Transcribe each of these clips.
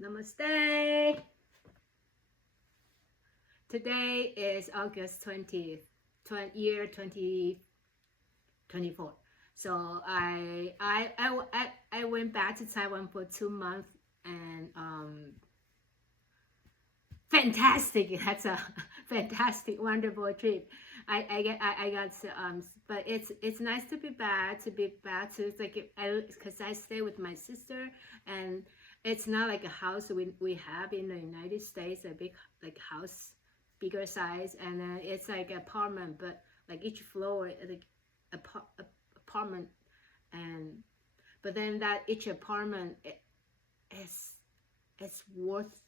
Namaste. Today is August 20th, year 2024. So I went back to Taiwan for 2 months and fantastic. That's a fantastic, wonderful trip. I got but it's nice to be back. It's like because I stay with my sister, and it's not like a house we have in the United States, a big like house, bigger size, and then it's like an apartment, but like each floor like apartment, and but then that each apartment is it's worth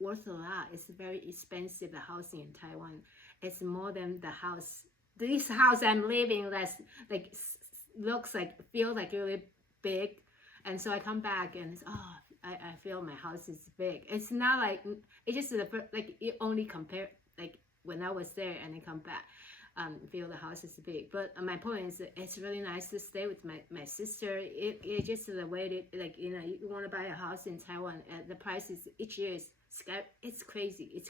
a lot. It's very expensive, the housing in Taiwan. It's more than the house. This house I'm living that's like looks like feels like really big, and so I come back and I feel my house is big. It's not like it just like it only compare like when I was there and then come back. Feel the house is big, but my point is it's really nice to stay with my sister. It just the way that like you want to buy a house in Taiwan, the price is each year is it's crazy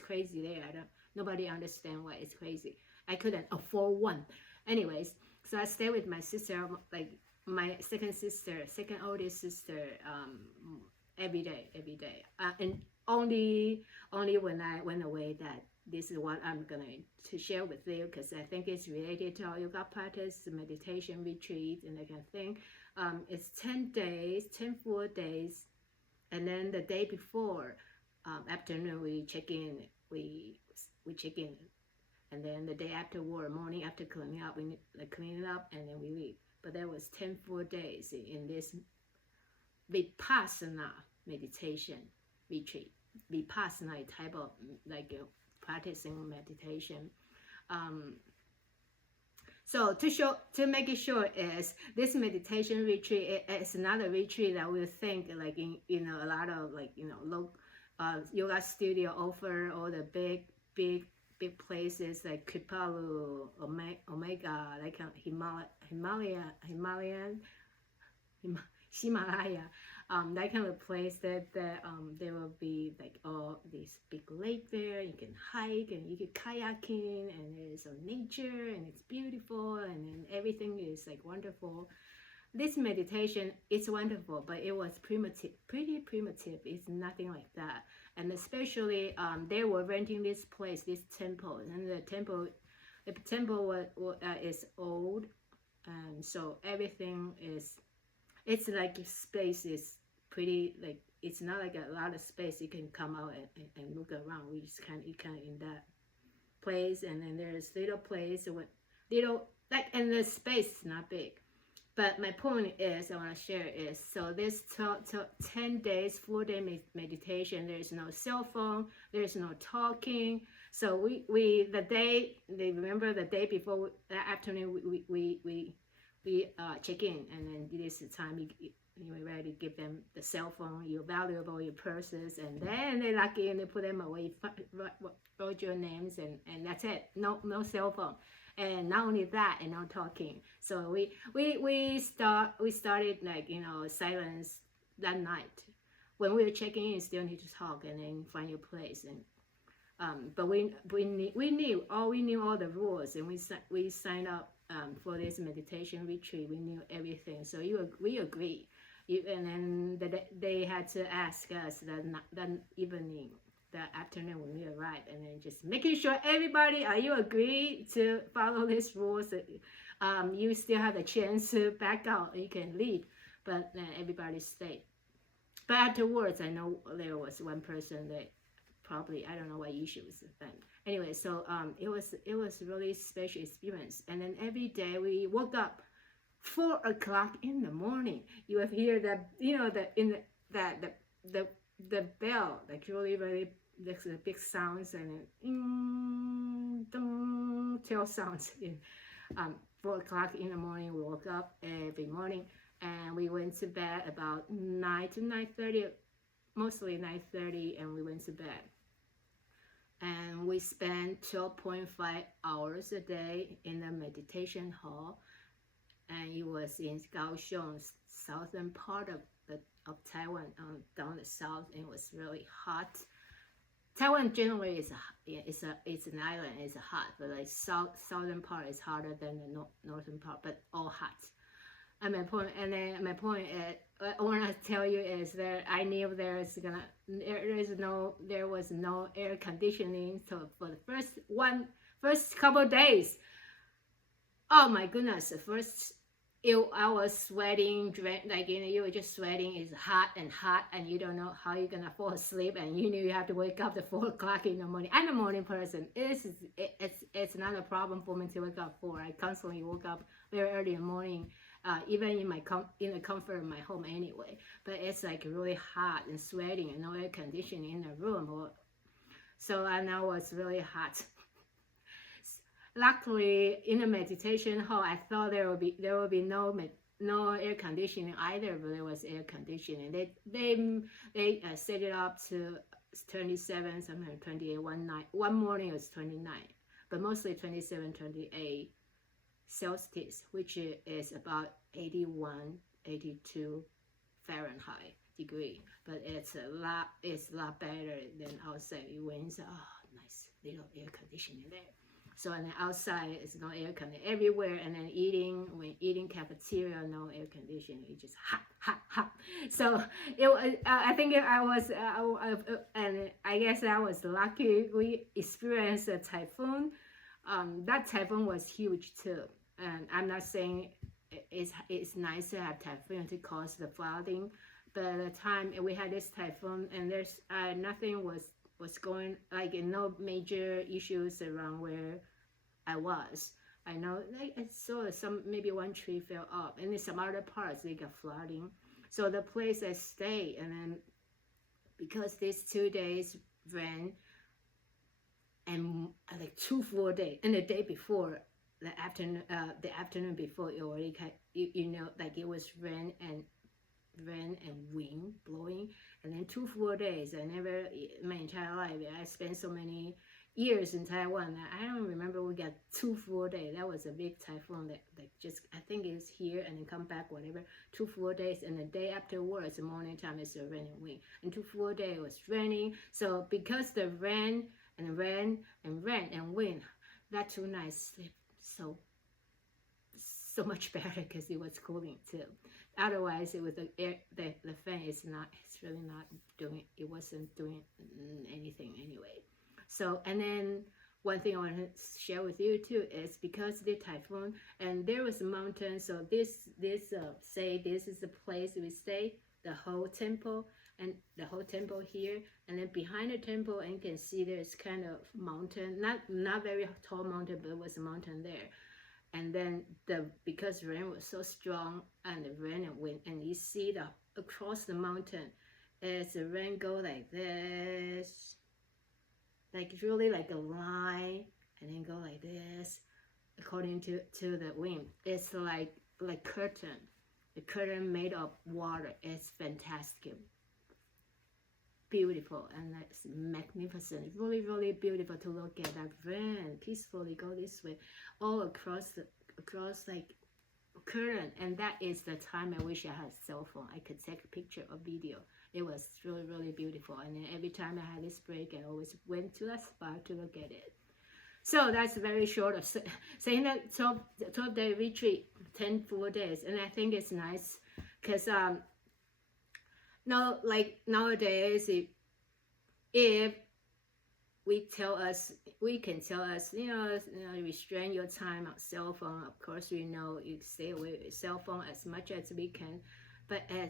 there. Nobody understand why it's crazy. I couldn't afford one. Anyways, so I stay with my sister, like my second oldest sister, every day, and only when I went away that this is what I'm gonna to share with you, because I think it's related to our yoga practice, meditation retreat, and that kind of thing. It's 10 days, 10 full days, and then the day before afternoon we check in, we check in, and then the day afterward, morning after cleaning up, we clean it up, and then we leave. But there was 10 full days in this vipassana meditation retreat. Vipassana type of like practicing meditation. So to make it short is this meditation retreat is another retreat that we think like in a lot of like yoga studio offer all the big places like Kripalu, Omega, like Himalaya, that kind of place that there will be like all this big lake there. You can hike and you can kayaking, and there's some nature and it's beautiful, and then everything is like wonderful. This meditation is wonderful, but it was pretty primitive. It's nothing like that. And especially they were renting this place, this temple, and the temple is old, and so everything is. It's like space is pretty like it's not like a lot of space you can come out and look around. We just kind of in that place, and then there's little place with little like, and the space is not big. But my point is, I want to share is, so this 10 days, 4-day meditation, there's no cell phone, there's no talking. So we remember the day before, that afternoon, we check in, and then this is the time you're ready to give them the cell phone, your valuable, your purses, and then they lock in, they put them away, wrote your names, and that's it. No cell phone. And not only that, and no talking. So we started like silence that night. When we were checking in, you still need to talk and then find your place. And but we knew all the rules, and we signed up for this meditation retreat. We knew everything, so we agreed. And then they had to ask us that evening, that afternoon when we arrived, and then just making sure everybody, are you agree to follow these rules? You still have a chance to back out, you can leave, but everybody stayed. But afterwards, I know there was one person that probably, I don't know what issue was with them. Anyway, so it was really special experience. And then every day we woke up 4 o'clock in the morning. You have hear that the bell, like really there's the big sounds, and tail sounds. 4 o'clock in the morning, we woke up every morning, and we went to bed about 9 to 9:30, mostly 9:30, and we went to bed. And we spent 12.5 hours a day in the meditation hall. and it was in Kaohsiung, southern part of Taiwan, down the south, and it was really hot. Taiwan generally is an island, it's hot, but like southern part is hotter than the northern part, but all hot. And my point is, I want to tell you is that I knew there was no air conditioning. So for the first couple of days, oh my goodness, I was sweating, like, you were just sweating. It's hot, and you don't know how you're gonna fall asleep, and you knew you have to wake up at 4 o'clock in the morning. I'm a morning person. It's not a problem for me to wake up 4. I constantly woke up very early in the morning, even in the comfort of my home anyway. But it's like really hot and sweating, and no air conditioning in the room. So I know it's really hot. Luckily, in the meditation hall, I thought there would be no air conditioning either, but there was air conditioning. They set it up to 27, sometimes 28. One morning it was 29, but mostly 27, 28 Celsius, which is about 81, 82 Fahrenheit degree. But it's a lot better than outside. It winds. Oh, nice little air conditioning there. So on the outside, it's no air conditioning everywhere, and then when eating cafeteria, no air conditioning. It's just hot. So I think and I guess I was lucky. We experienced a typhoon. That typhoon was huge too, and I'm not saying it's nice to have typhoon to cause the flooding, but at the time we had this typhoon, and there's nothing was going, like, no major issues around where I was. I know, like, I saw maybe one tree fell off, and in some other parts they got flooding. So the place I stayed, and then because these 2 days rain, and like 2 full days, and the day before, the afternoon before, it already like it was rain and wind blowing, and then 2 full days. I never, my entire life, I spent so many years in Taiwan, I don't remember we got 2 full days. That was a big typhoon that just, I think it was here and then come back, whatever. 2 full days, and the day afterwards, the morning time, is a rain and wind, and 2 full days it was raining. So because the rain and wind, that 2 nights sleep so much better because it was cooling too. Otherwise, it was the fan it's really not doing, it wasn't doing anything anyway. So, and then one thing I want to share with you too is because the typhoon, and there was a mountain, so this is the place we stay, the whole temple here, and then behind the temple, and you can see there's kind of mountain, not very tall mountain, but it was a mountain there. And then because rain was so strong, and the rain and wind, and you see across the mountain, as the rain go like this, like really like a line, and then go like this, according to the wind. It's like curtain, the curtain made of water. It's fantastic, beautiful, and it's magnificent. Really, really beautiful to look at. That rain peacefully go this way, all across like curtain. And that is the time I wish I had a cell phone. I could take a picture or video. It was really, really beautiful. And then every time I had this break, I always went to a spot to look at it. So that's very short of saying that 12-day retreat, 10 full days. And I think it's nice because no, like nowadays, if we can tell us, restrain your time on cell phone. Of course, we know you stay away with cell phone as much as we can, but as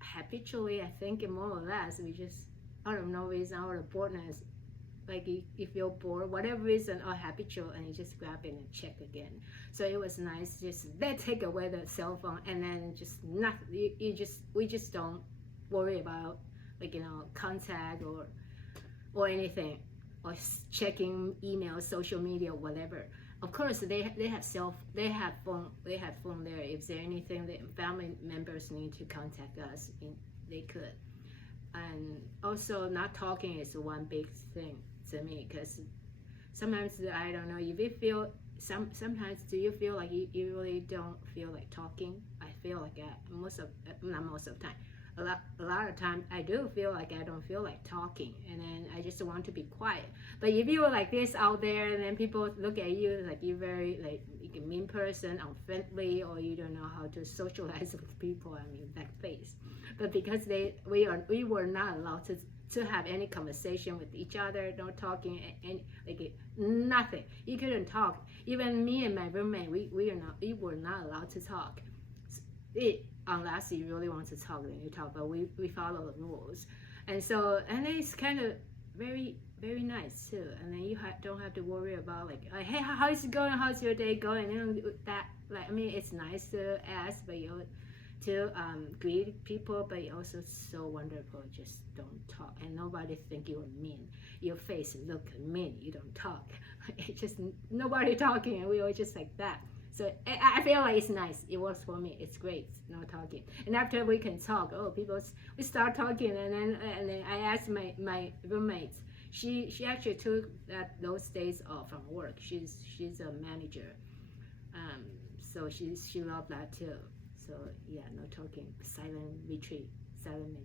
habitually, I think more or less, we just, out of no reason, out of boredness, like if you're bored, whatever reason, or habitual, and you just grab it and check again. So it was nice, just take away the cell phone, and then just nothing. We just don't worry about, like, contact or anything, or checking email, social media, whatever. Of course, they have phone there. If there's anything that family members need to contact us, they could. And also, not talking is one big thing to me, because sometimes, I don't know, if you feel sometimes do you feel like you really don't feel like talking? I feel like not most of the time. A lot of times I do feel like I don't feel like talking, and then I just want to be quiet. But if you were like this out there, and then people look at you like you're very like a mean person, unfriendly, or you don't know how to socialize with people. I mean that face. But because we were not allowed to have any conversation with each other, no talking, and like nothing. You couldn't talk. Even me and my roommate, we were not allowed to talk. Unless you really want to talk, then you talk. But we follow the rules, and it's kind of very nice too. And then you don't have to worry about like, hey, how's it going? How's your day going? And that, like, I mean, it's nice to ask, but you to greet people, but it's also so wonderful. Just don't talk, and nobody think you're mean. Your face look mean. You don't talk. It's just nobody talking, and we were just like that. So I feel like it's nice. It works for me. It's great. No talking. And after we can talk, we start talking, and then I asked my roommate. She actually took those days off from work. She's a manager, so she loved that too. So yeah, no talking, silent retreat, silent.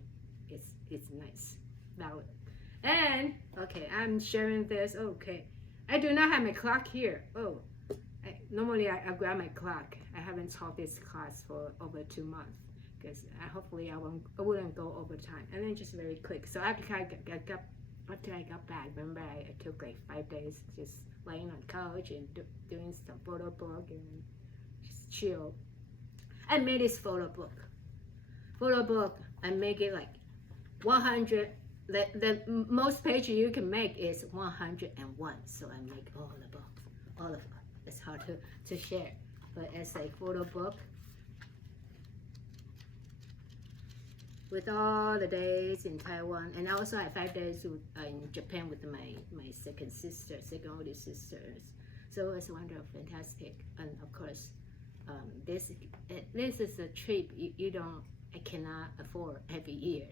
It's nice, valid. And okay, I'm sharing this. Okay, I do not have my clock here. Normally I grab my clock. I haven't taught this class for over 2 months because hopefully I wouldn't go over time. And then just very quick. So after I got back, remember I took like 5 days just laying on the couch and doing some photo book and just chill. I made this photo book. I make it like 100. The most page you can make is 101. So I make all of them. It's hard to share, but it's a photo book with all the days in Taiwan, and I also have 5 days in Japan with my second oldest sisters. So it's wonderful, fantastic, and of course, this is a trip I cannot afford every year,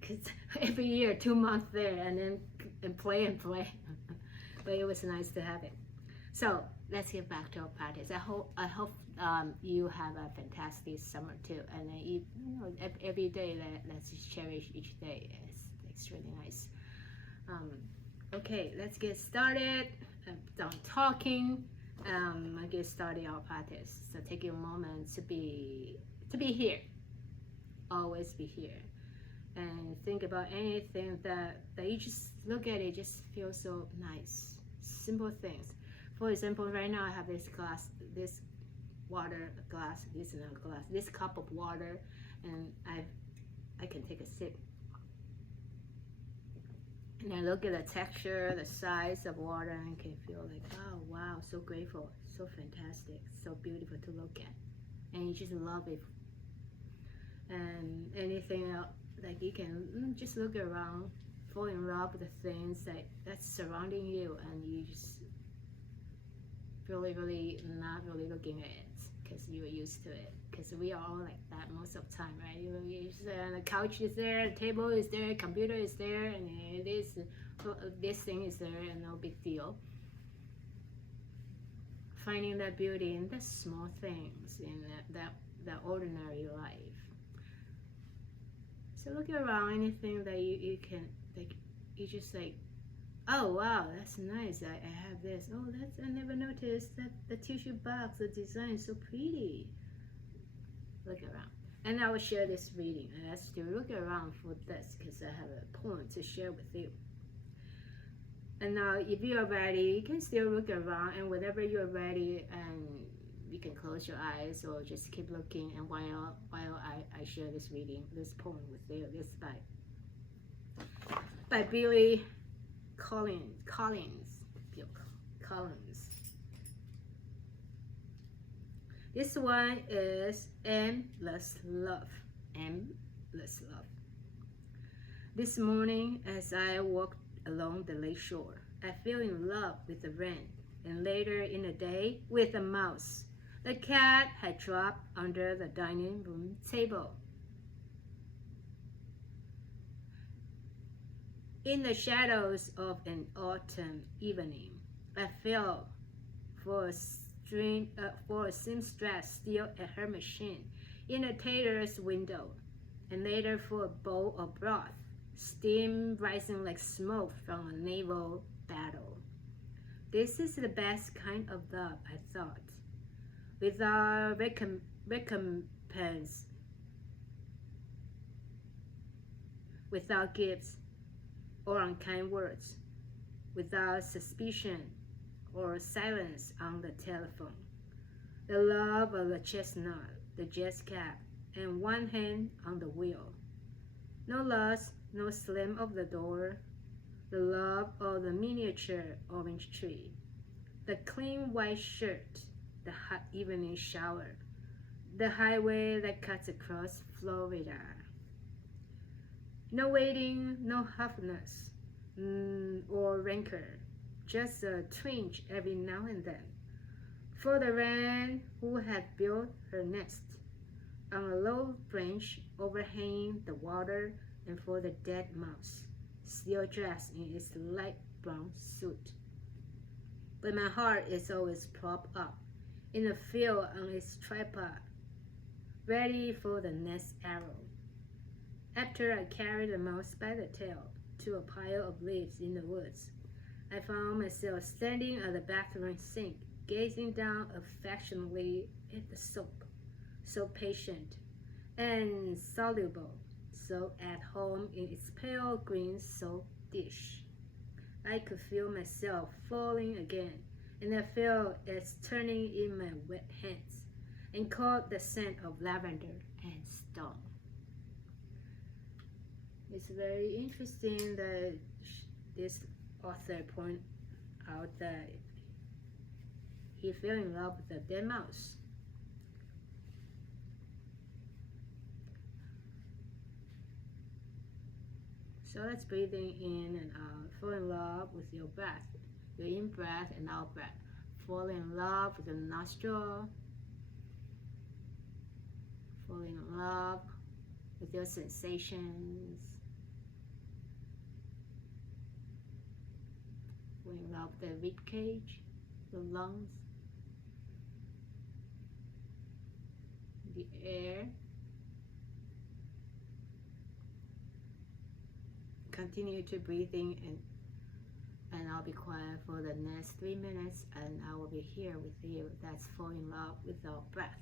because every year 2 months there and play, but it was nice to have it. So let's get back to our practice. I hope you have a fantastic summer too, and then every day let's just cherish each day. It's really nice. Okay, let's get started. I'm done talking. I get started our practice. So take a moment to be here. Always be here, and think about anything that you just look at it. Just feels so nice. Simple things. For example, right now I have this glass, this water glass, this another glass, this cup of water, and I can take a sip. And I look at the texture, the size of water, and can feel like, oh wow, so grateful, so fantastic, so beautiful to look at, and you just love it. And anything else, like you can just look around, fall in love with the things that's surrounding you, and you just really not really looking at it because you're used to it, because we are all like that most of the time, right? The couch is there, the table is there, computer is there, and this thing is there, and no big deal. Finding that beauty in the small things in that ordinary life. So look around, anything that you can, like, you just like, oh wow, that's nice. I have this. Oh, I never noticed that the tissue box, the design is so pretty. Look around. And I will share this reading. I asked you to look around for this because I have a poem to share with you. And now if you are ready, you can still look around, and whenever you're ready, and you can close your eyes or just keep looking, and while I share this reading, this poem with you. This by Billy Collins. This one is Aimless Love. Aimless Love. This morning, as I walked along the lakeshore, I fell in love with the wren, and later in the day with a mouse. The cat had dropped under the dining room table. In the shadows of an autumn evening, I felt for a seamstress still at her machine in a tailor's window, and later for a bowl of broth, steam rising like smoke from a naval battle. This is the best kind of love, I thought. Without recompense, without gifts or unkind words, without suspicion or silence on the telephone. The love of the chestnut, the jazz cap, and one hand on the wheel. No lust, no slam of the door. The love of the miniature orange tree. The clean white shirt, the hot evening shower. The highway that cuts across Florida. No waiting, no huffiness, or rancor, just a twinge every now and then. For the wren who had built her nest on a low branch overhanging the water, and for the dead mouse, still dressed in its light brown suit. But my heart is always propped up in a field on its tripod, ready for the next arrow. After I carried the mouse by the tail to a pile of leaves in the woods, I found myself standing at the bathroom sink, gazing down affectionately at the soap, so patient and soluble, so at home in its pale green soap dish. I could feel myself falling again, and I felt it turning in my wet hands, and caught the scent of lavender and stone. It's very interesting that this author point out that he fell in love with the dead mouse. So let's breathing in and out. Fall in love with your breath, your in breath and out breath. Fall in love with the nostril. Fall in love with your sensations. Fall in love with the rib cage, the lungs, the air. Continue to breathing, and I'll be quiet for the next 3 minutes, and I will be here with you. That's fall in love with our breath.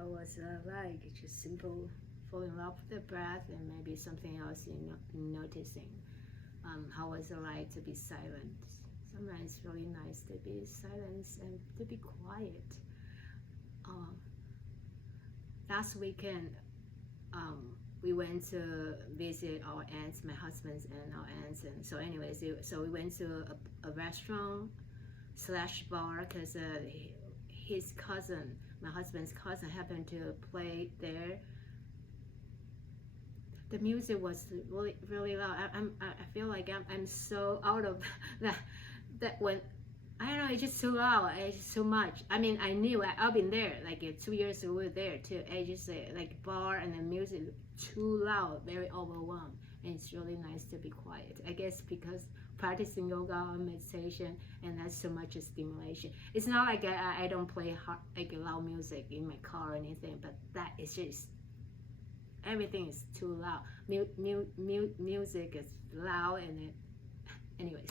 how was like just simple fall in love with the breath, and maybe something else you noticing. How was it like to be silent? Sometimes it's really nice to be silent and to be quiet. Um, Last weekend, we went to visit our aunts, my husband's and our aunts, and so anyways, so we went to a restaurant slash bar because his cousin, my husband's cousin, happened to play there. The music was really really loud. I feel like I'm so out of that when I don't know, it's just too loud. It's just too much. I mean, I knew I've been there like 2 years ago. We were there too. I just like bar and the music too loud, very overwhelmed, and it's really nice to be quiet. I guess because practicing yoga or meditation, and that's so much stimulation. It's not like I don't play like loud music in my car or anything, but that is just everything is too loud. Music is loud, and anyways,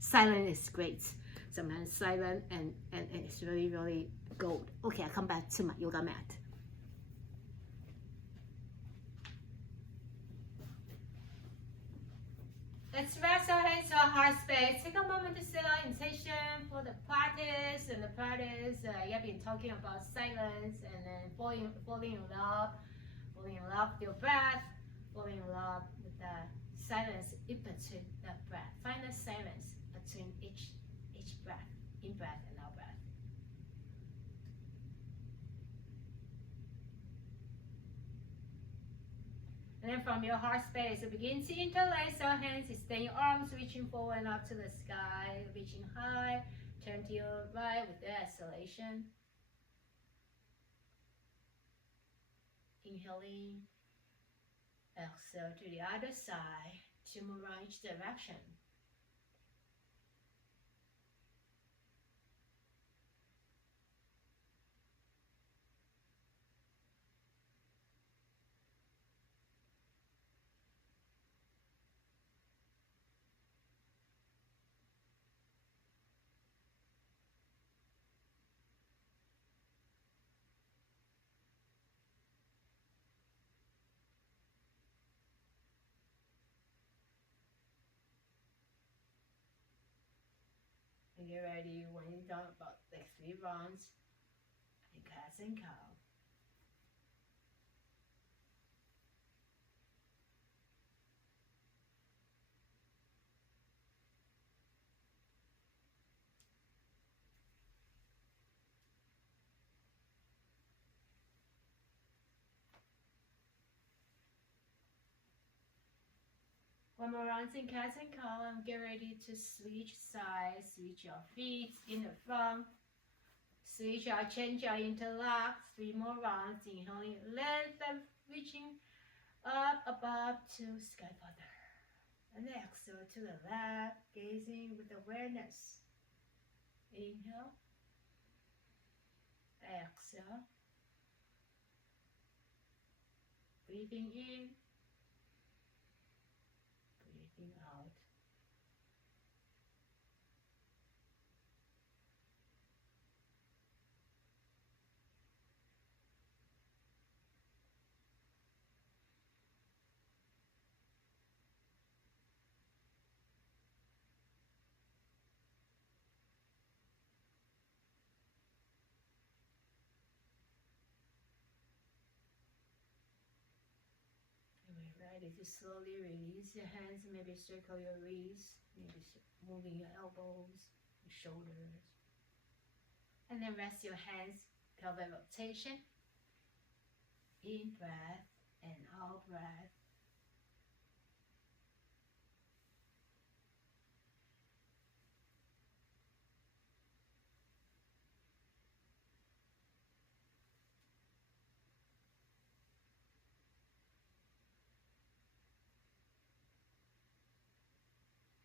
silent is great. Sometimes silent and it's really really gold. Okay, I come back to my yoga mat. Let's rest our hands to our heart space. Take a moment to set our intention for the practice. And the practice, you've been talking about silence and then falling in love with your breath, falling in love with the silence in between the breath. Find the silence between each breath, in breath and out breath. And then from your heart space, begin to interlace your hands, extend your arms, reaching forward and up to the sky, reaching high. Turn to your right with the exhalation. Inhaling, exhale to the other side, to move around each direction. And get ready when you're done about like 3 rounds, and cats and cow. One more round in cats and cow, and get ready to switch sides, switch your feet in the front, switch our change our interlock, 3 more rounds, inhaling length and reaching up above to sky father. And exhale to the left, gazing with awareness. Inhale, exhale, breathing in, breathing out. Ready to slowly release your hands, maybe circle your wrists, maybe moving your elbows, your shoulders. And then rest your hands, pelvic rotation, in breath and out breath.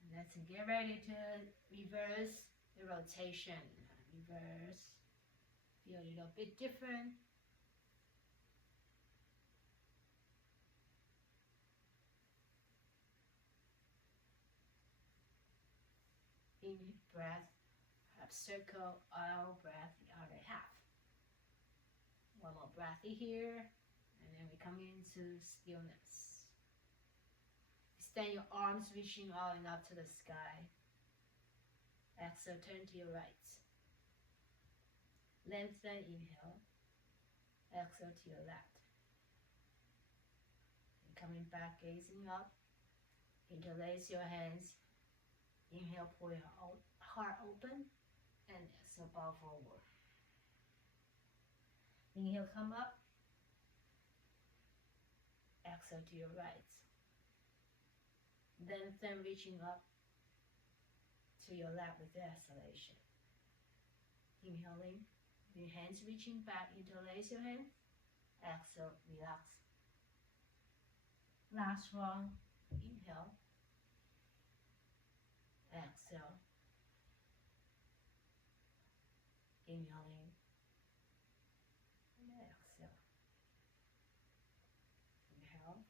And let's get ready to reverse the rotation. Reverse, feel a little bit different. In breath, half circle, out breath, the other half. One more breathy here. And then we come into stillness. Extend your arms reaching out and up to the sky. Exhale, turn to your right. Lengthen, inhale. Exhale to your left. And coming back, gazing up. Interlace your hands. Inhale, pull your heart open. And exhale, bow forward. Inhale, come up. Exhale to your right. Then reaching up to your left with the exhalation. Inhaling, your hands reaching back, interlace your hands. Exhale, relax. Last one, inhale. Exhale. Inhaling. And exhale. Inhale.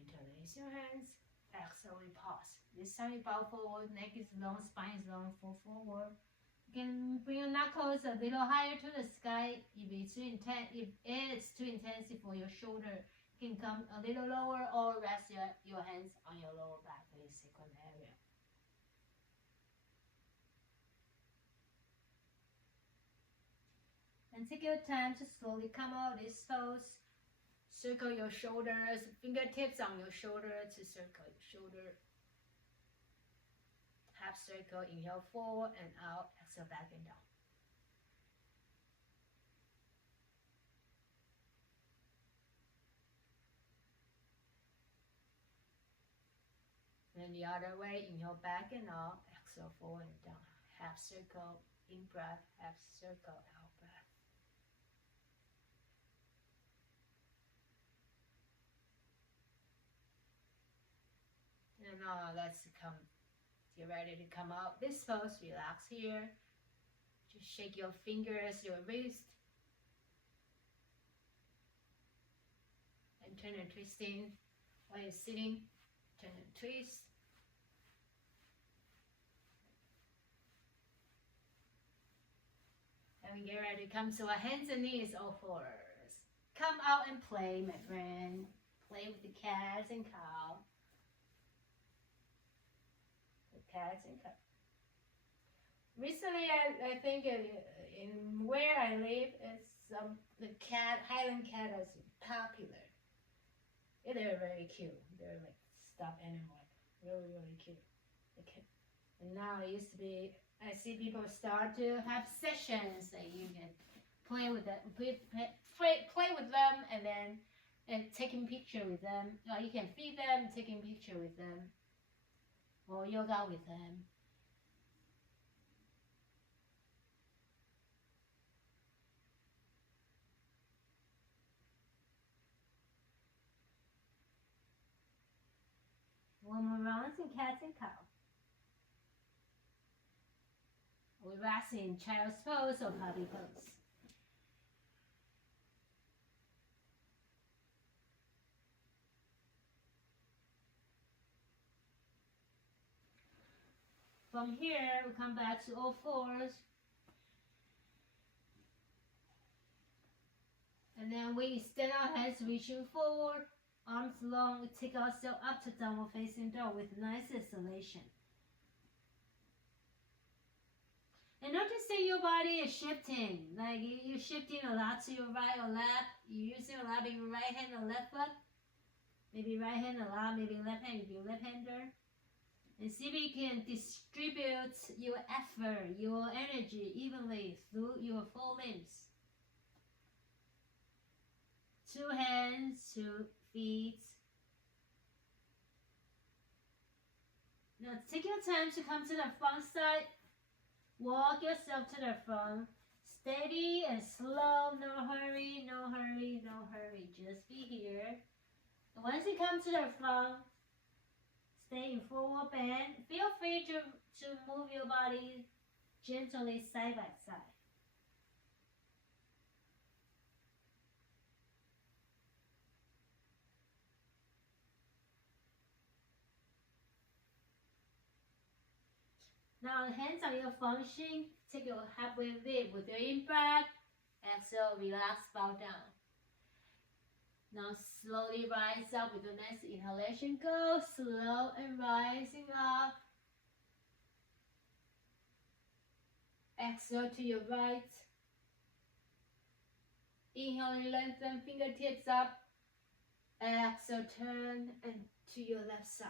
Interlace your hands. Exhale, we pause. This time you bow forward, neck is long, spine is long, fall forward. You can bring your knuckles a little higher to the sky. If it's too intensive for your shoulder, you can come a little lower or rest your hands on your lower back, the sacrum area. And take your time to slowly come out of this pose. Circle your shoulders, fingertips on your shoulder to circle your shoulder. Half circle, inhale forward and out, exhale back and down. And the other way, inhale back and out, exhale forward and down. Half circle, in breath, half circle, out breath. And now let's come, you're ready to come out. This pose, relax here. Just shake your fingers, your wrist. And turn and twisting. While you're sitting, turn and twist. And we get ready to come to our hands and knees, all fours. Come out and play, my friend. Play with the cats and cow. Cats and cows. Recently, I think in where I live, the Highland cat is popular. They're very cute. They're like stuffed animal, really, really cute. Okay. And now it used to be, I see people start to have sessions that you can play with them, play with them, and then taking picture with them. Or you can feed them, taking picture with them. Or yoga with them. One more rounds in cats and cow. We're resting in child's pose or puppy pose. From here, we come back to all fours. And then we extend our hands, reaching forward, arms long. We take ourselves up to downward facing dog with nice exhalation. And notice that your body is shifting. Like you're shifting a lot to your right or left. You're using a lot of your right hand or left foot. Maybe right hand a lot, maybe left hand if you're left-hander. And see if you can distribute your effort, your energy evenly through your four limbs. 2 hands, 2 feet. Now take your time to come to the front side. Walk yourself to the front. Steady and slow, no hurry, no hurry, no hurry. Just be here. And once you come to the front, stay in forward bend. Feel free to move your body gently side by side. Now hands on your function. Take your halfway lift with your in-breath. Exhale, relax, bow down. Now slowly rise up with the next inhalation. Go slow and rising up. Exhale to your right. Inhale, lengthen fingertips up. Exhale, turn and to your left side.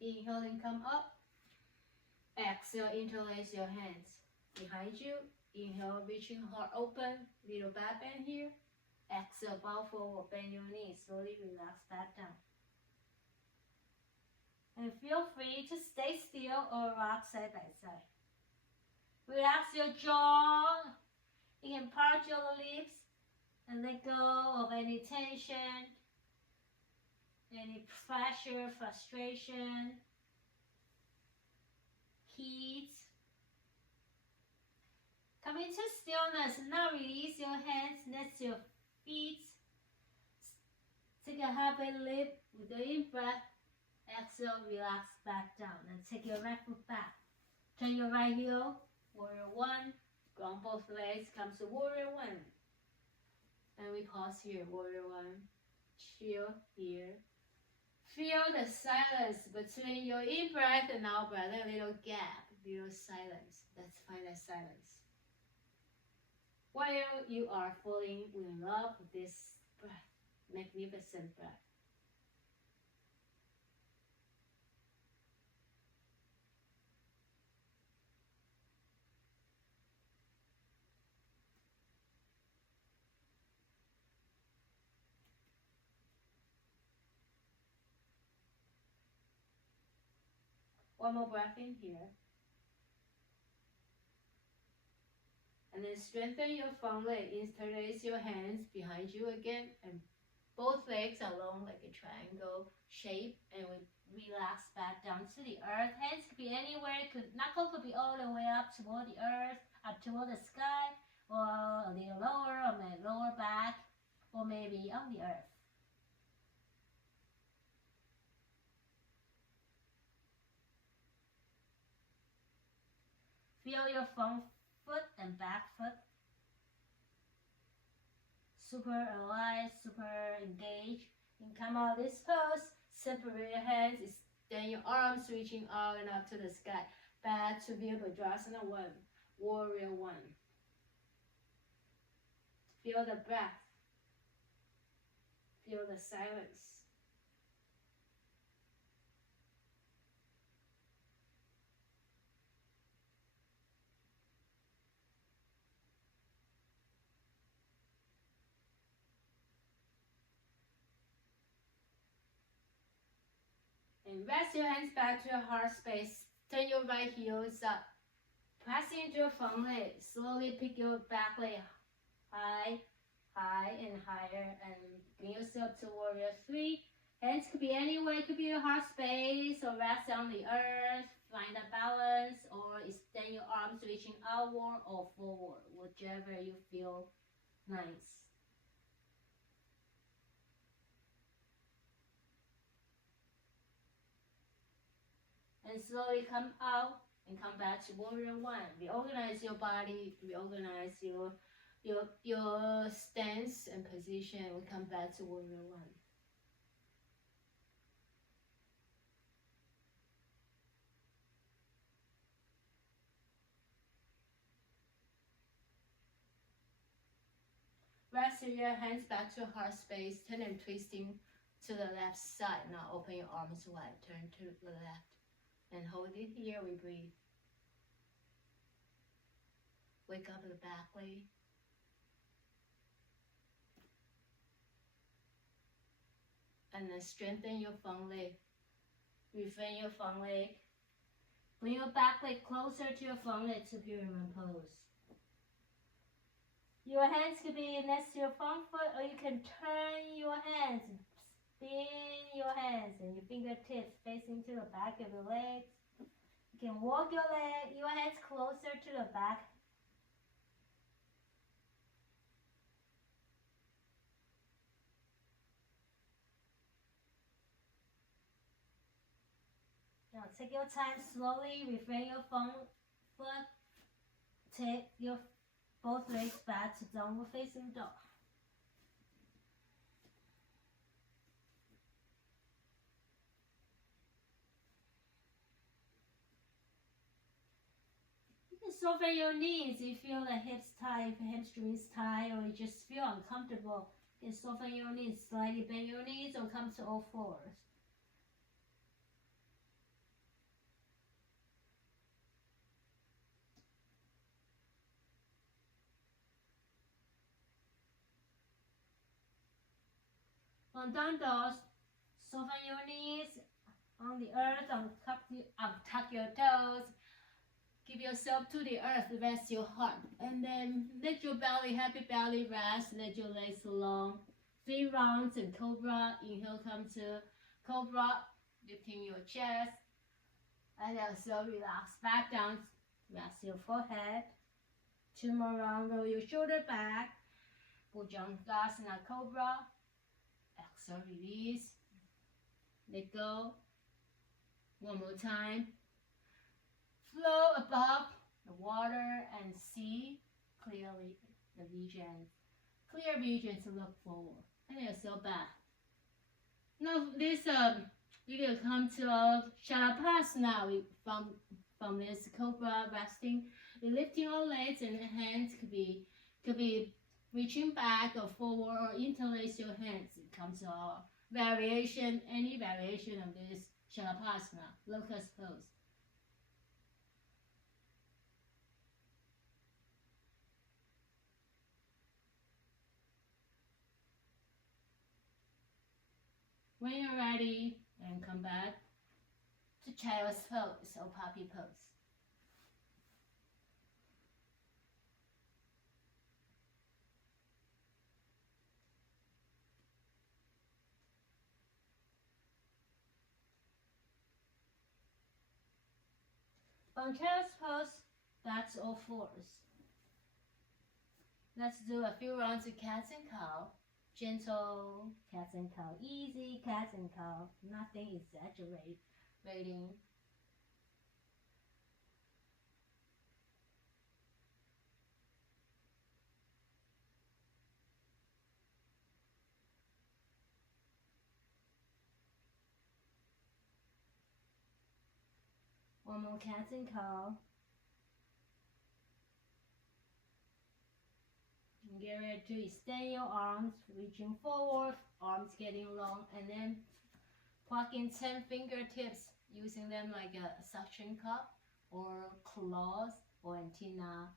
Inhale and come up. Exhale, interlace your hands behind you. Inhale, reaching heart open, little back bend here. Exhale, bow forward, bend your knees, slowly relax back down. And feel free to stay still or rock side by side. Relax your jaw. You can part your lips and let go of any tension, any pressure, frustration, heat. Come into stillness. Now release your hands next to your feet. Take a halfway lift with the in-breath. Exhale, relax back down. And take your right foot back. Turn your right heel, warrior one. Ground both legs, comes to warrior one. And we pause here, warrior one. Chill here. Feel the silence between your in-breath and out-breath. A little gap, little silence. Let's find that silence. While you are falling in love with this breath, magnificent breath. One more breath in here. And then strengthen your front leg. Interlace your hands behind you again. And both legs are long like a triangle shape. And we relax back down to the earth. Hands could be anywhere. Knuckle could be all the way up toward the earth, up toward the sky, or a little lower on my lower back, or maybe on the earth. Feel your front foot and back foot. Super alive, super engaged. And come out of this pose. Separate your hands. Extend your arms, reaching out and up to the sky. Back to Virabhadrasana 1. Warrior 1. Feel the breath. Feel the silence. And rest your hands back to your heart space. Turn your right heels up. Pressing into your front leg. Slowly pick your back leg high, high and higher. And bring yourself to warrior 3. Hands could be anywhere. It could be your heart space or rest on the earth. Find a balance or extend your arms reaching outward or forward. Whichever you feel nice. And slowly come out and come back to warrior 1. Reorganize your body, reorganize your stance and position. We come back to warrior 1. Rest your hands back to heart space. Turn and twisting to the left side. Now open your arms wide. Turn to the left. And hold it here, we breathe. Wake up the back leg. And then strengthen your front leg. Refrain your front leg. Bring your back leg closer to your front leg to pyramid pose. Your hands could be next to your front foot, or you can turn your hands. Spin your hands and your fingertips facing to the back of the legs. You can walk your hands closer to the back. Now take your time slowly, refrain your front foot. Take your both legs back to downward facing dog. You can soften your knees if you feel the hips tight, hamstrings tight, or you just feel uncomfortable. You can soften your knees, slightly bend your knees, or come to all fours. On down dogs, soften your knees on the earth, untuck your toes, give yourself to the earth, rest your heart, and then let your belly, happy belly rest, let your legs long. 3 rounds in cobra. Inhale, come to cobra, lifting your chest, and also relax back down, rest your forehead. 2 more rounds, roll your shoulder back, Bhujangasana cobra. Exhale, release, let go. One more time. Flow above the water and see clearly the vision. Clear vision to look forward. And exhale back. Now this you can come to Shalabhasana from this cobra resting. You're lifting your legs and hands could be reaching back or forward or interlace your hands. It comes to our variation, any variation of this Shalabhasana, locust pose. When you're ready, and come back to child's pose or puppy pose. On child's pose, that's all fours. Let's do a few rounds of cats and cow. Gentle cats and cow, easy cats and cow, nothing exaggerating. One more cats and cow. Get ready to extend your arms, reaching forward, arms getting long, and then plucking 10 fingertips, using them like a suction cup or claws or antenna,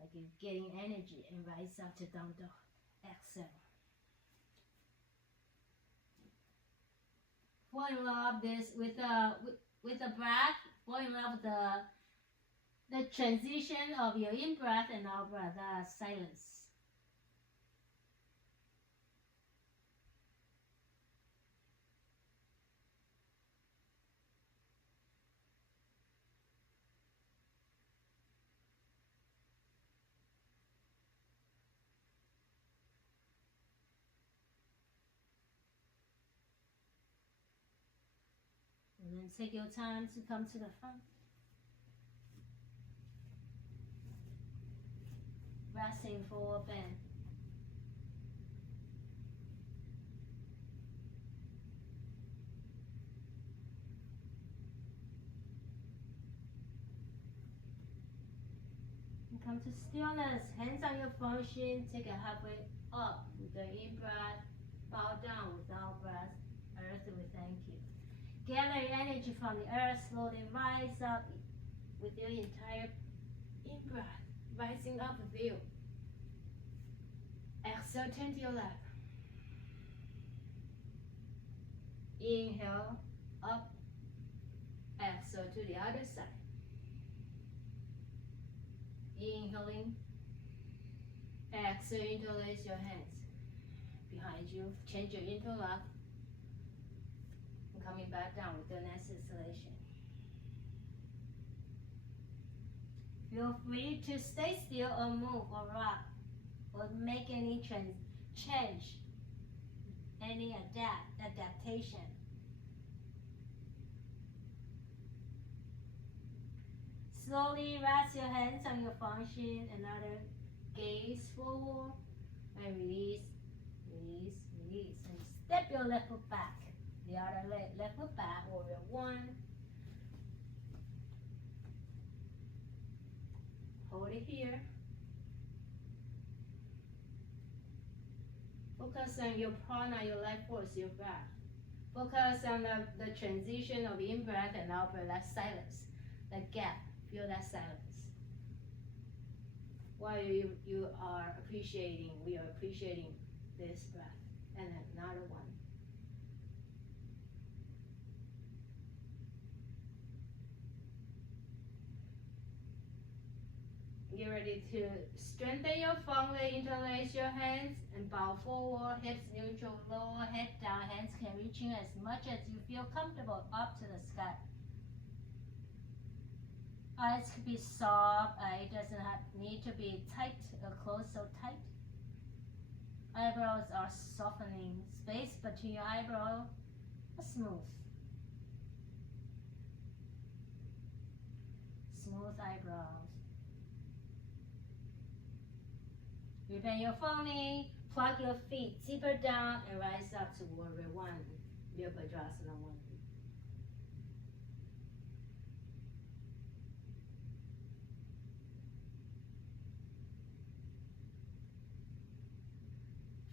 like you're getting energy, and rise up to down dog. Exhale. Fall in love this with the breath. Fall in love with the transition of your in breath and out breath. Silence. And then take your time to come to the front. Resting forward bend. And come to stillness. Hands on your function. Take it halfway up with the in breath. Bow down with out breath. Earth, we thank you. Gather your energy from the earth, slowly rise up with your entire in-breath, rising up with you. Exhale, turn to your left. Inhale, up. Exhale to the other side. Inhaling. Exhale, interlace your hands behind you. Change your interlock. Coming back down with your next exhalation. Feel free to stay still or move or rock or make any change, any adaptation. Slowly rest your hands on your function, another gaze forward and release, release, release. And step your left foot back. The other leg, left foot back, warrior one. Hold it here. Focus on your prana, your life force, your breath. Focus on the transition of in-breath and out-breath, that silence, that gap. Feel that silence. While you are appreciating, we are appreciating this breath. And another one. Get ready to strengthen your front leg, interlace your hands and bow forward, hips neutral, lower head down, hands can reaching as much as you feel comfortable up to the sky. Eyes can be soft, eye doesn't need to be tight or closed so tight. Eyebrows are softening, space between your eyebrow are smooth. Smooth eyebrows. Bend your front knee, plug your feet deeper down and rise up to warrior one. Virabhadrasana 1.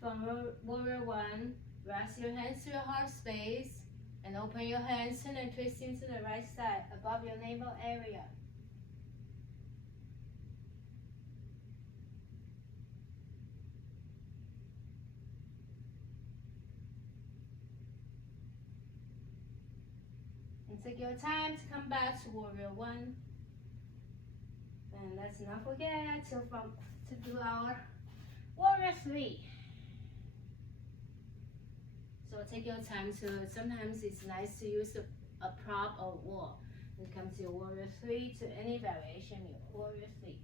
From warrior one, rest your hands to your heart space and open your hands and then twist into the right side above your navel area. And take your time to come back to warrior one. And let's not forget to do our warrior 3. So take your time to, sometimes it's nice to use a prop or wall. When it comes to your warrior 3, to any variation, your warrior 3.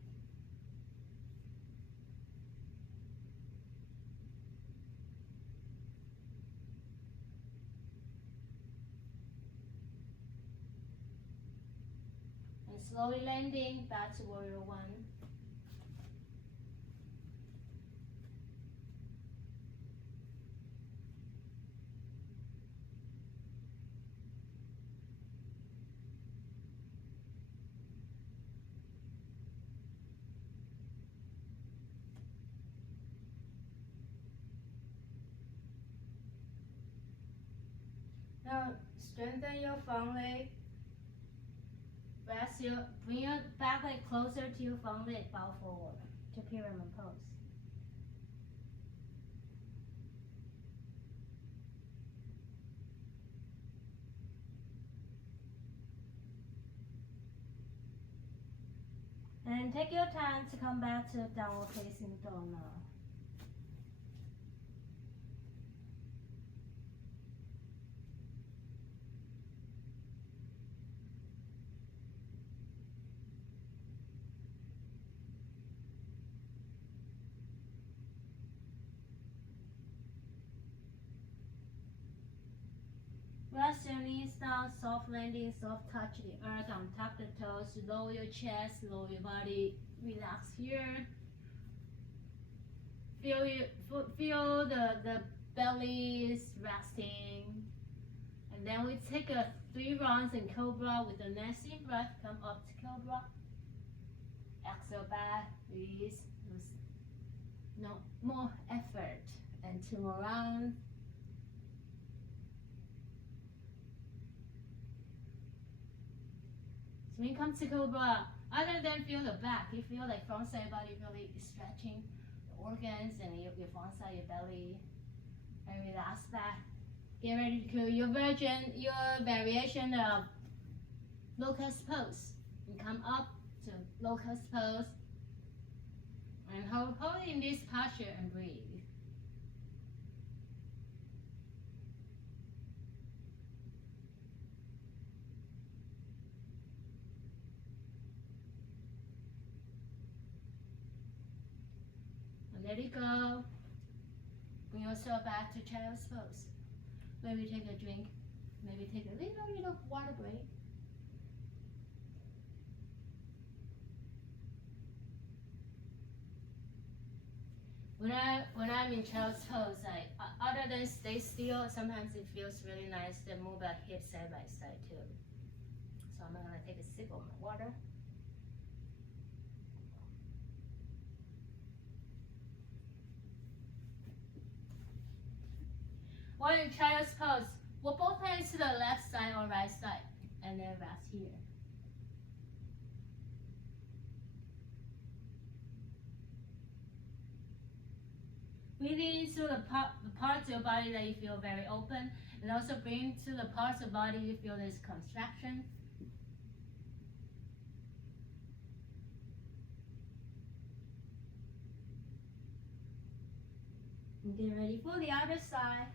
And slowly landing back to warrior 1. Now strengthen your front leg. Bring your back leg closer to your front leg, bow forward to pyramid pose. And take your time to come back to downward facing dog now. Rest your knees down, soft landing, soft touch the earth, untap the toes, lower your chest, lower your body, relax here. Feel the belly is resting. And then we take a 3 rounds in cobra with a nice deep breath, come up to cobra. Exhale back, release, no more effort. And 2 more rounds. When you come to cobra, other than feel the back, you feel like front side body really stretching the organs and your front side, your belly, and relax back. Get ready to do your variation of locust pose. And come up to locust pose and hold in this posture and breathe. Let it go. Bring yourself back to child's pose. Maybe take a drink. Maybe take a little water break. When I'm in child's pose, other than stay still, sometimes it feels really nice to move our hips side by side too. So I'm gonna take a sip of my water. While in child's pose, we'll both hands to the left side or right side, and then rest here. Breathing into the parts of your body that you feel very open, and also bring to the parts of the body you feel there's contraction. And get ready for the other side.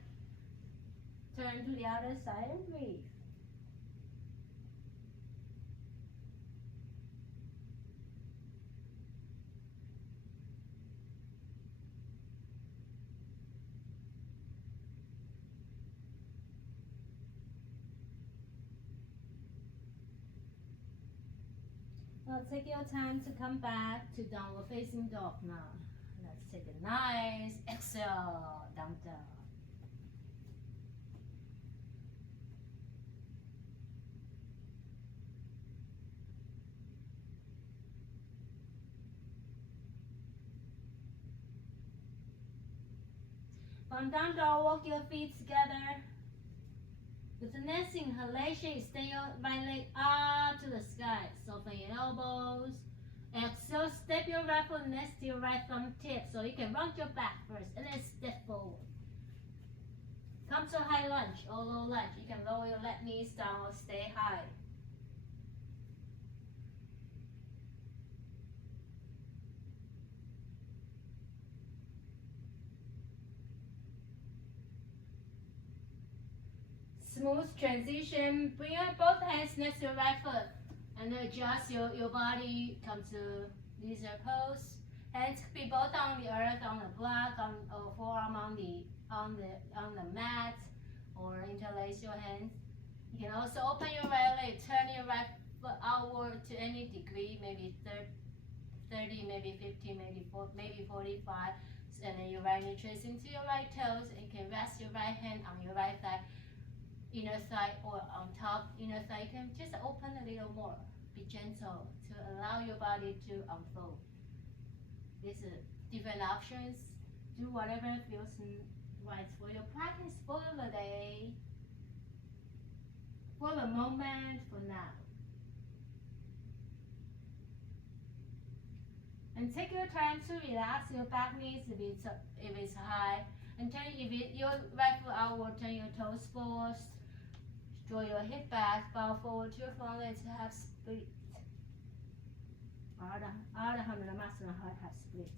Turn to the other side and breathe. Now take your time to come back to downward facing dog now. Let's take a nice exhale, down dog. From down dog, walk your feet together. With the next inhalation, extend your right leg up to the sky. Soften your elbows. Exhale, step your right foot next to your right thumb tip so you can rock your back first and then step forward. Come to a high lunge or low lunge. You can lower your left knees down or stay high. Smooth transition. Bring your both hands next to your right foot and adjust your body. Come to lizard pose. Hands be both on the earth, on the block, or forearm on the mat, or interlace your hands. You can also open your right leg, turn your right foot outward to any degree, maybe 30, maybe 50, maybe 45. And then your right knee trace into your right toes. And you can rest your right hand on your right thigh, inner thigh, or on top inner thigh. You can just open a little more. Be gentle to allow your body to unfold. These are different options. Do whatever feels right for your practice for the day, for the moment, for now. And take your time to relax your back knees if it's high. And turn your right foot outward, turn your toes forward. Draw your hip back, bow forward to your front legs, half split. Ardha Hanunamasana, half split.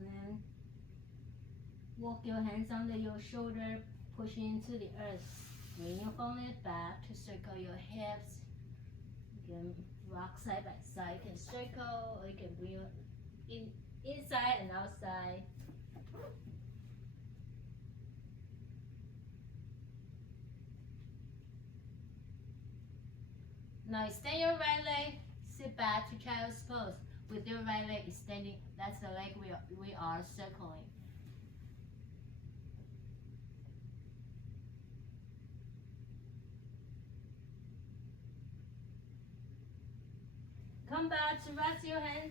And then walk your hands under your shoulder, pushing into the earth. Bring your front leg back to circle your hips. You can rock side by side. You can circle, or you can bring your inside and outside. Now extend your right leg, sit back to child's pose. With your right leg extending, that's the leg we are circling. Come back to rest your hand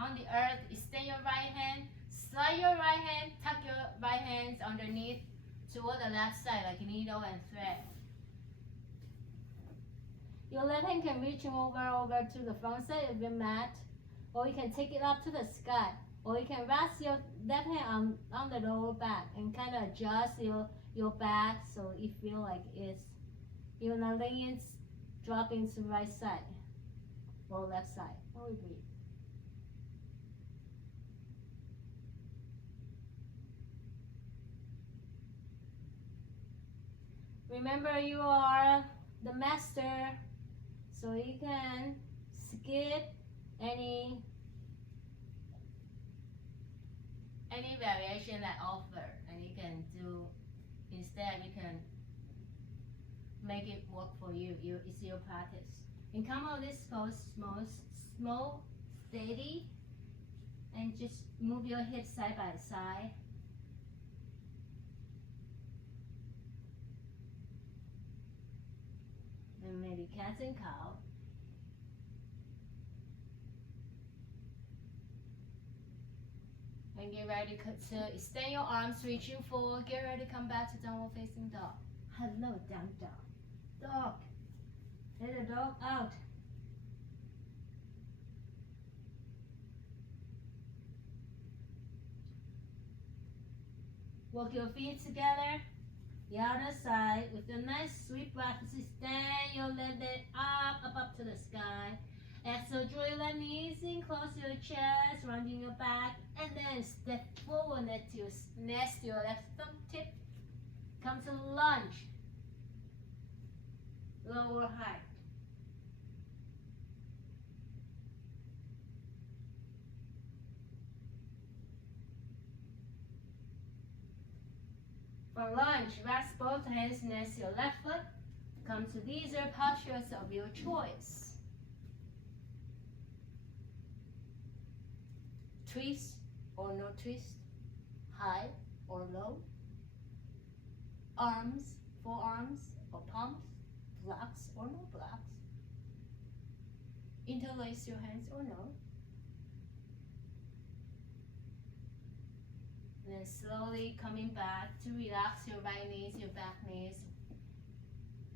on the earth. Extend your right hand. Slide your right hand. Tuck your right hands underneath toward the left side like a needle and thread. Your left hand can reach over to the front side of your mat, or you can take it up to the sky, or you can rest your left hand on the lower back and kind of adjust your back so you feel like you're not letting it dropping to the right side or left side. Or we breathe. Remember, you are the master, so you can skip any variation that offer, and you can do instead. You can make it work for you. It's your practice. And come out this pose, small, steady, and just move your hips side by side. And maybe cat and cow. And get ready to extend your arms, reaching forward. Get ready to come back to downward facing dog. Hello, down dog. Dog. Let the dog out. Walk your feet together. The other side with a nice sweet breath. Extend your left leg up to the sky. Exhale, draw your left knees in, close your chest, rounding your back, and then step forward next to your left thumb tip. Come to lunge. Lower height. From lunge, rest both hands next to your left foot. Come to these are postures of your choice. Twist or no twist, high or low, arms, forearms or palms, blocks or no blocks, interlace your hands or no. And then slowly coming back to relax your right knees, your back knees,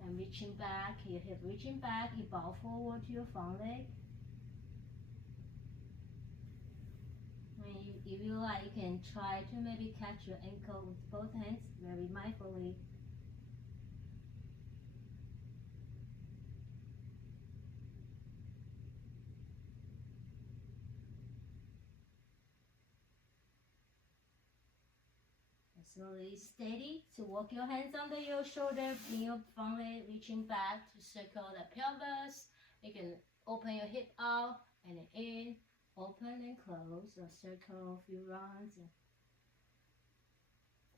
and reaching back, your hip reaching back, you bow forward to your front leg. If you like, you can try to maybe catch your ankle with both hands very mindfully. And slowly steady to walk your hands under your shoulder, bring your front leg reaching back to circle the pelvis. You can open your hip out and in. Open and close, or circle a few rounds.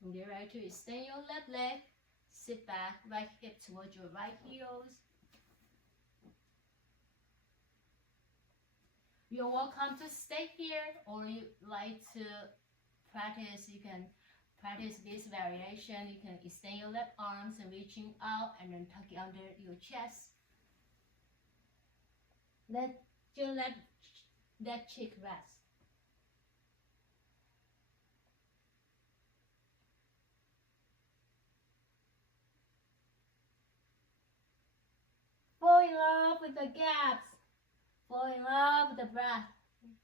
And get ready to extend your left leg. Sit back, right hip towards your right heels. You're welcome to stay here, or you like to practice. You can practice this variation. You can extend your left arms and reaching out, and then tuck it under your chest. Let your left cheek rest. Fall in love with the gaps. Fall in love with the breath.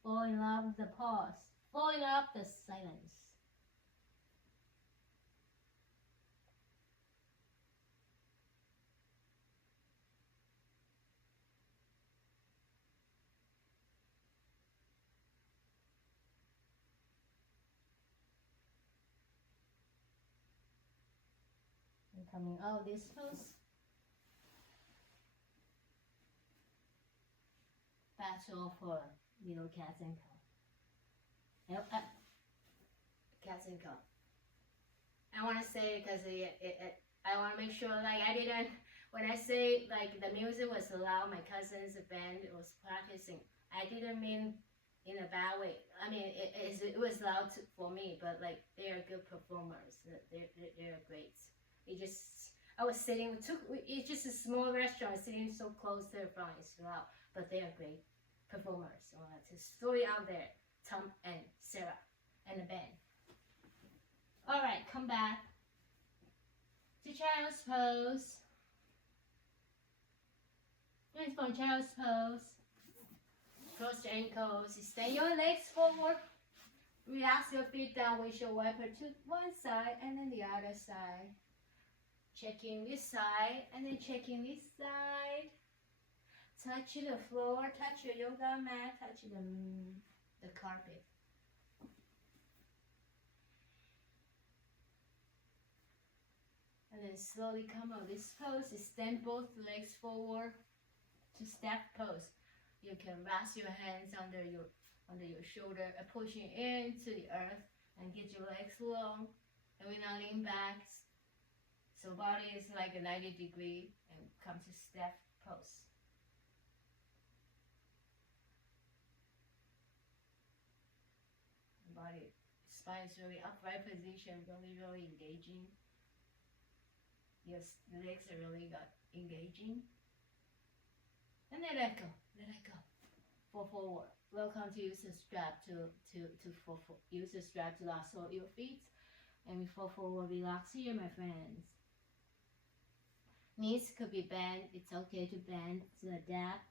Fall in love with the pause. Fall in love with the silence. And coming out this pose. Battle for little cats and cow. Cats and cow. I want to say because I want to make sure like I didn't, when I say like the music was loud, my cousin's band was practicing, I didn't mean in a bad way. I mean it was loud for me, but like they're good performers. They're great. I was sitting, it's just a small restaurant, sitting so close to the front, it's loud, but they are great performers. So just throw it out there, Tom and Sarah and the band. All right, come back to child's pose. And from child's pose, cross your ankles, extend your legs forward, relax your feet down with your wiper to one side and then the other side. Checking this side and then checking this side. Touch the floor, touch your yoga mat, touch the carpet. And then slowly come out this pose. Extend both legs forward to step pose. You can rest your hands under your shoulder, pushing into the earth, and get your legs long. And we now lean back. So body is like a 90-degree, and come to step pose. Body, spine is really upright position, really engaging. Your legs are really engaging. And then let go, let it go. Fall forward. Welcome to use the strap use the strap to lasso your feet. And we fall forward, relax here, my friends. Knees could be bent. It's okay to bend, to adapt.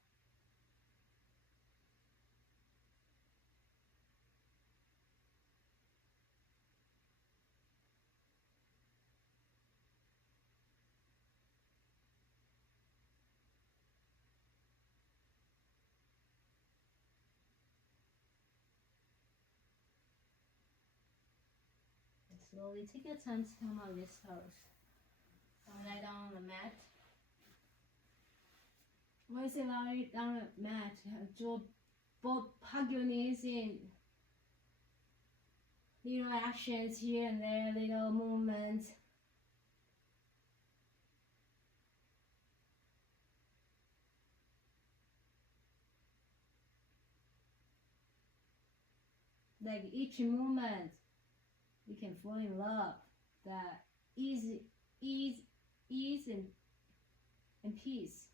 Slowly take your time to come out of this pose. Lie down on the mat. Once you lie down on the mat, hug your knees in. Little actions here and there, little movements. Like each movement, you can fall in love. That ease and peace.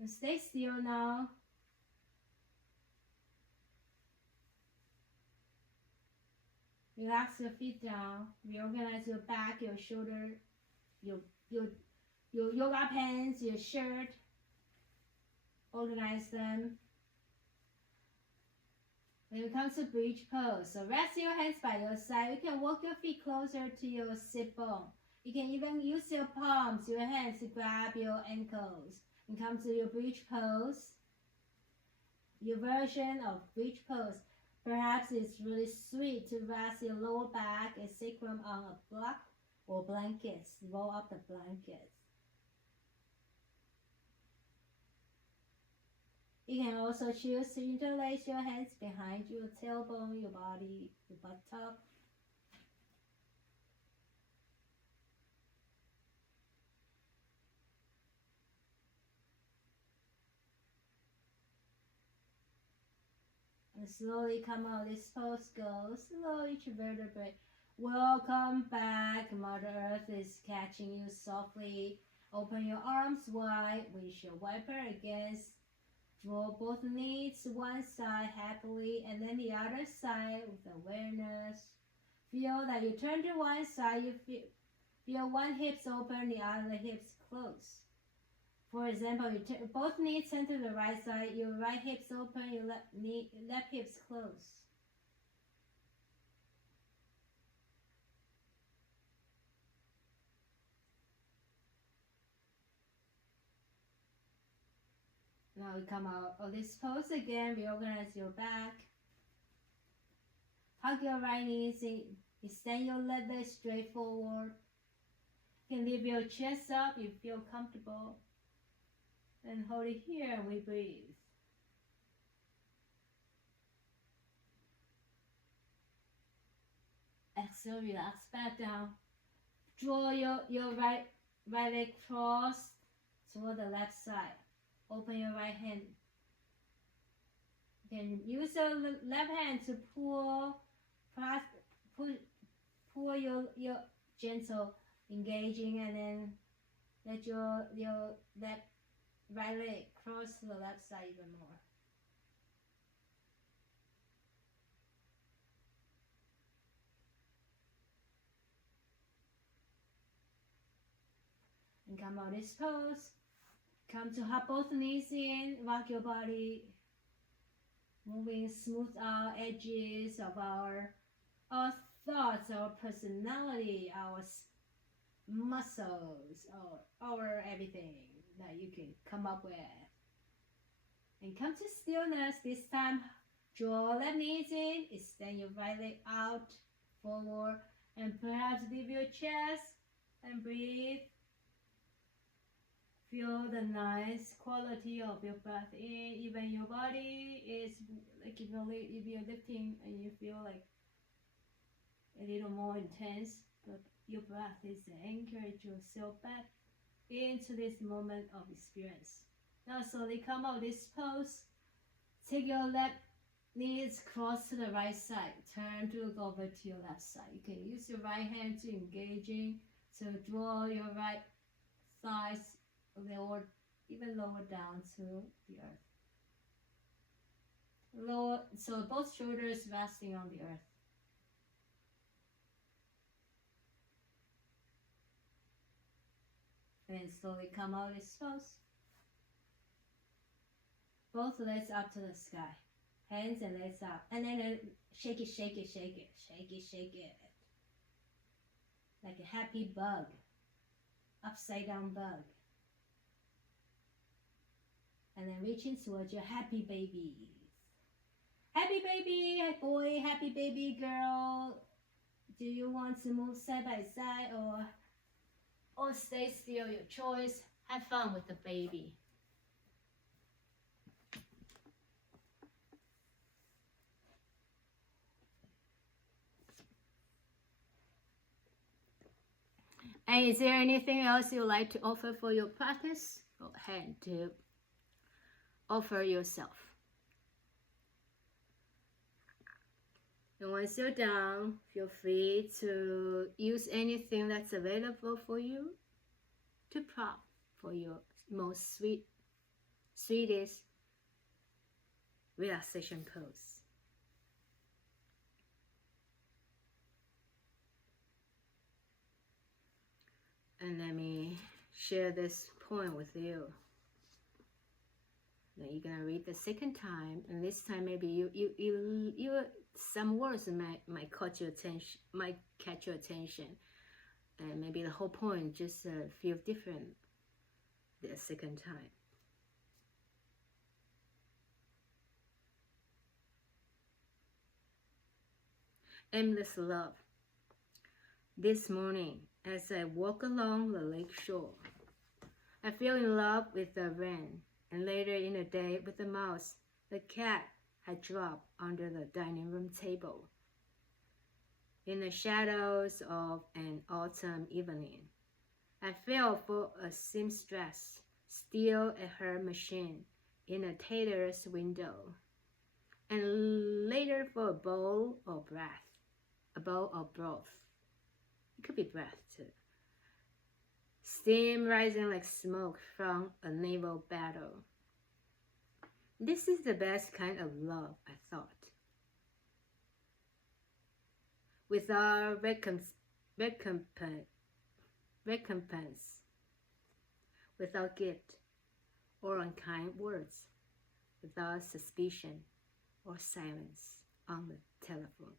And stay still now. Relax your feet down. Reorganize your back, your shoulder, your yoga pants, your shirt. Organize them. When it comes to bridge pose, so rest your hands by your side. You can walk your feet closer to your sit bone. You can even use your palms, your hands to grab your ankles. And come to your bridge pose. Your version of bridge pose. Perhaps it's really sweet to rest your lower back and sacrum on a block or blankets. Roll up the blankets. You can also choose to interlace your hands behind your tailbone, your body, your buttock. And slowly come out this pose, go slow each vertebrae. Welcome back. Mother Earth is catching you softly. Open your arms wide, windshield wiper against. Draw both knees to one side happily and then the other side with awareness. Feel that you turn to one side, you feel one hips open, the other hips close. For example, both knees turn to the right side, your right hips open, your left hips close. Now we come out of this pose again, reorganize your back. Hug your right knees in, extend your left leg straight forward. You can leave your chest up if you feel comfortable. And hold it here and we breathe. Exhale, relax back down. Draw your right leg cross toward the left side. Open your right hand. You can use your left hand to pull your gentle engaging, and then let your right leg cross to the left side even more. And come out this pose. Come to hop both knees in, rock your body, moving smooth out edges of our thoughts, our personality, our muscles, our everything that you can come up with. And come to stillness. This time, draw left knees in, extend your right leg out, forward, and perhaps leave your chest and breathe. Feel the nice quality of your breath in. Even your body is like if you're lifting and you feel like a little more intense, but your breath is the anchor yourself back into this moment of experience. Now slowly come out this pose. Take your left knees cross to the right side. Turn to look over to your left side. You can use your right hand to engaging. So draw your right thighs lower, even lower down to the earth. Lower, so both shoulders resting on the earth. And slowly come out this pose. Both legs up to the sky. Hands and legs up. And then shake it, shake it, shake it, shake it, shake it. Like a happy bug. Upside down bug. And then reaching towards your happy babies. Happy baby boy, happy baby girl. Do you want to move side by side or stay still? Your choice. Have fun with the baby. And is there anything else you'd like to offer for your practice? Go ahead to offer yourself. And once you're done, feel free to use anything that's available for you to prop for your most sweetest relaxation pose. And let me share this poem with you. Now you're gonna read the second time, and this time maybe you some words might catch your attention, and maybe the whole poem just feel different the second time. Aimless love. This morning, as I walk along the lakeshore, I fell in love with the wren, and later in the day with the mouse the cat had dropped under the dining room table. In the shadows of an autumn evening, I fell for a seamstress still at her machine in a tailor's window, and later for a bowl of broth. It could be breath too. Steam rising like smoke from a naval battle. This is the best kind of love, I thought. Without recompense, without gift or unkind words, without suspicion or silence on the telephone.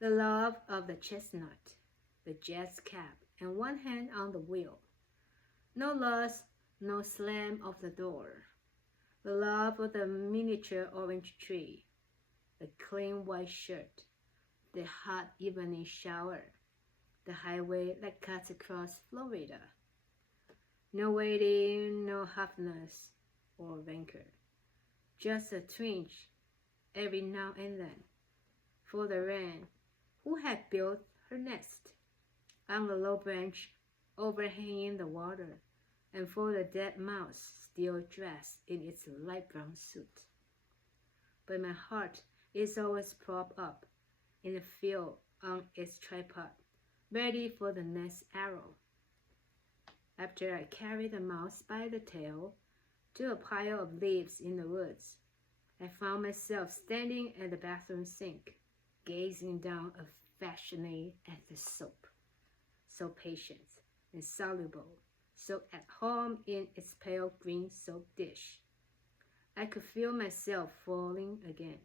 The love of the chestnut, the jet's cap, and one hand on the wheel. No lust, no slam of the door. The love of the miniature orange tree, the clean white shirt, the hot evening shower, the highway that cuts across Florida. No waiting, no huffiness or rancor. Just a twinge every now and then for the wren who had built her nest on the low branch overhanging the water, and for the dead mouse still dressed in its light brown suit. But my heart is always propped up in the field on its tripod, ready for the next arrow. After I carry the mouse by the tail to a pile of leaves in the woods, I found myself standing at the bathroom sink, gazing down affectionately at the soap, so patient and soluble, so at home in its pale green soap dish. I could feel myself falling again,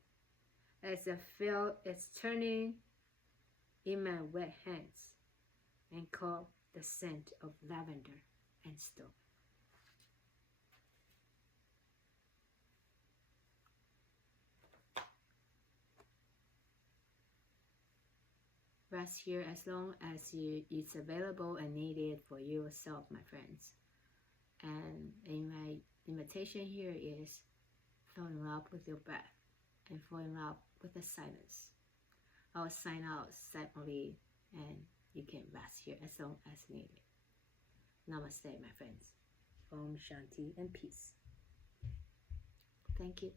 as I felt its turning in my wet hands, and caught the scent of lavender and stone. rest here as long as it's available and needed for yourself, my friends. And in my invitation here is fall in love with your breath and fall in love with the silence. I'll sign out silently, and you can rest here as long as needed. Namaste, my friends. Om Shanti and peace. Thank you.